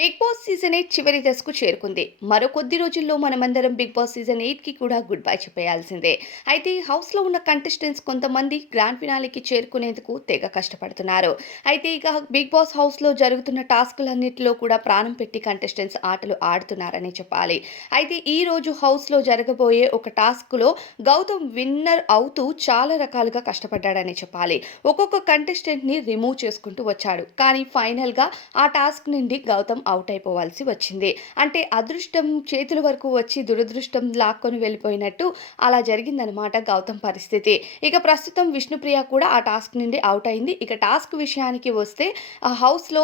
Big boss season 8 చివరి దశకు చేరుకుంది. మరో కొద్ది రోజుల్లో మనమందరం బిగ్ బాస్ సీజన్ 8కి కూడా గుడ్ బై చెప్పేయాల్సిందే. అయితే హౌస్‌లో ఉన్న కంటెస్టెంట్స్ కొంతమంది గ్రాండ్ ఫినాలేకి చేరుకునేందుకు తెగ కష్టపడుతున్నారు. అయితే ఇక బిగ్ బాస్ హౌస్‌లో జరుగుతున్న టాస్క్‌లన్నిటిలో కూడా ప్రాణం పెట్టి కంటెస్టెంట్స్ ఆటలు ఆడుతున్నారనే చెప్పాలి. అయితే ఈ రోజు హౌస్‌లో జరగబోయే ఒక టాస్క్‌లో గౌతమ్ విన్నర్ అవుతూ చాలా రకాలుగా కష్టపడ్డాడనే చెప్పాలి. ఒక్కొక్క కంటెస్టెంట్‌ని రిమూవ్ చేసుకుంటూ వచ్చాడు. కానీ ఫైనల్‌గా ఆ టాస్క్ నుండి గౌతమ్ ఔట్ అయిపోవాల్సి వచ్చింది. అంటే అదృష్టం చేతుల వరకు వచ్చి దురదృష్టం లాక్కొని వెళ్ళిపోయినట్టు అలా జరిగిందనమాట గౌతమ్ పరిస్థితి. ఇక ప్రస్తుతం విష్ణుప్రియ కూడా ఆ టాస్క్ నుండి ఔట్ అయింది. ఇక టాస్క్ విషయానికి వస్తే ఆ హౌస్‌లో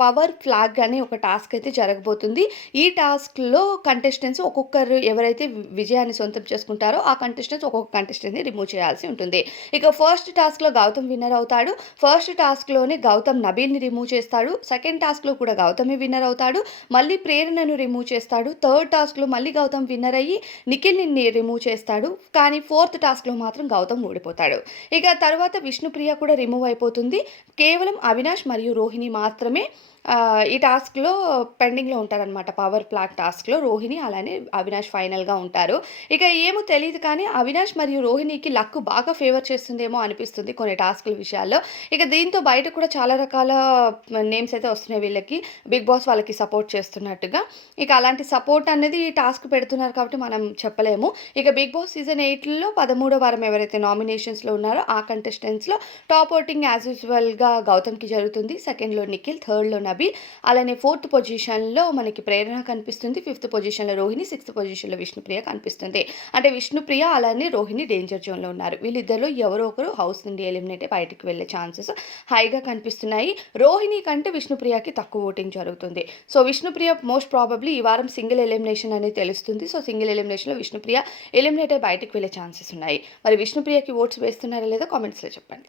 పవర్ ఫ్లాగ్ అనే ఒక టాస్క్ అయితే జరగబోతుంది. ఈ టాస్క్‌లో కంటెస్టెంట్స్ ఒక్కొక్కరు ఎవరైతే విజయాన్ని సొంతం చేసుకుంటారో ఆ కంటెస్టెంట్స్ ఒక్కొక్క కంటెస్టెంట్‌ని రిమూవ్ చేయాల్సి ఉంటుంది. ఇక ఫస్ట్ టాస్క్‌లో గౌతమ్ విన్నర్ అవుతాడు. ఫస్ట్ టాస్క్‌లోనే గౌతమ్ నబీల్‌ని రిమూవ్ చేస్తాడు. సెకండ్ టాస్క్‌లో కూడా గౌతమే విన్నర్ అవుతాడు. మళ్ళీ ప్రేరణను రిమూవ్ చేస్తాడు. థర్డ్ టాస్క్‌లో మళ్ళీ గౌతమ్ విన్నర్ అయ్యి నిఖిల్‌ని రిమూవ్ చేస్తాడు. కానీ ఫోర్త్ టాస్క్‌లో మాత్రం గౌతమ్ ఓడిపోతాడు. ఇక తర్వాత విష్ణుప్రియ కూడా రిమూవ్ అయిపోతుంది. కేవలం అవినాష్ మరియు రోహిణి మాత్రమే ఈ టాస్క్‌లో పెండింగ్‌లో ఉంటారనమాట. పవర్ ఫ్లాగ్ టాస్క్‌లో రోహిణి అలానే అవినాష్ ఫైనల్‌గా ఉంటారు. ఇక ఏమో తెలీదు కానీ అవినాష్ మరియు రోహిణికి లక్ బాగా ఫేవర్ చేస్తుందేమో అనిపిస్తుంది కొన్ని టాస్క్‌ల విషయాల్లో. ఇక దీంతో బయట కూడా చాలా రకాల నేమ్స్ అయితే వస్తున్నాయి వీళ్ళకి. బిగ్ బాస్ వాళ్ళకి సపోర్ట్ చేస్తున్నట్టుగా. ఇక అలాంటి సపోర్ట్ అనేది టాస్క్ పెడుతున్నారు కాబట్టి మనం చెప్పలేము. ఇక బిగ్ బాస్ సీజన్ 8లో 13వ వారం ఎవరైతే నామినేషన్స్‌లో ఉన్నారో ఆ కంటెస్టెంట్స్‌లో టాప్ ఓటింగ్ యాజ్ యూజువల్‌గా గౌతమ్‌కి జరుగుతుంది. సెకండ్‌లో నిఖిల్, థర్డ్‌లో నబీల్, అలానే ఫోర్త్ పొజిషన్‌లో మనకి ప్రేరణ కనిపిస్తుంది. ఫిఫ్త్ పొజిషన్‌లో రోహిణి, సిక్స్త్ పొజిషన్‌లో విష్ణుప్రియ కనిపిస్తుంది. అంటే విష్ణుప్రియ అలానే రోహిణి డేంజర్ జోన్‌లో ఉన్నారు. వీళ్ళిద్దరిలో ఎవరో ఒకరు హౌస్ నుండి ఎలిమినేట్ అయ్యి బయటికి వెళ్ళే ఛాన్సెస్ హైగా కనిపిస్తున్నాయి. రోహిణి కంటే విష్ణుప్రియకి తక్కువ ఓటింగ్ జరుగుతుంది. సో, విష్ణుప్రియ మోస్ట్ ప్రాబబ్లీ ఈ వారం సింగిల్ ఎలిమినేషన్ అనేది తెలుస్తుంది. సో, సింగిల్ ఎలిమినేషన్‌లో విష్ణుప్రియ ఎలిమినేట్ అయ్యి బయటికి వెళ్ళే ఛాన్సెస్ ఉన్నాయి. మరి విష్ణుప్రియకి ఓట్స్ వేస్తున్నారా లేదా కామెంట్స్‌లో చెప్పండి.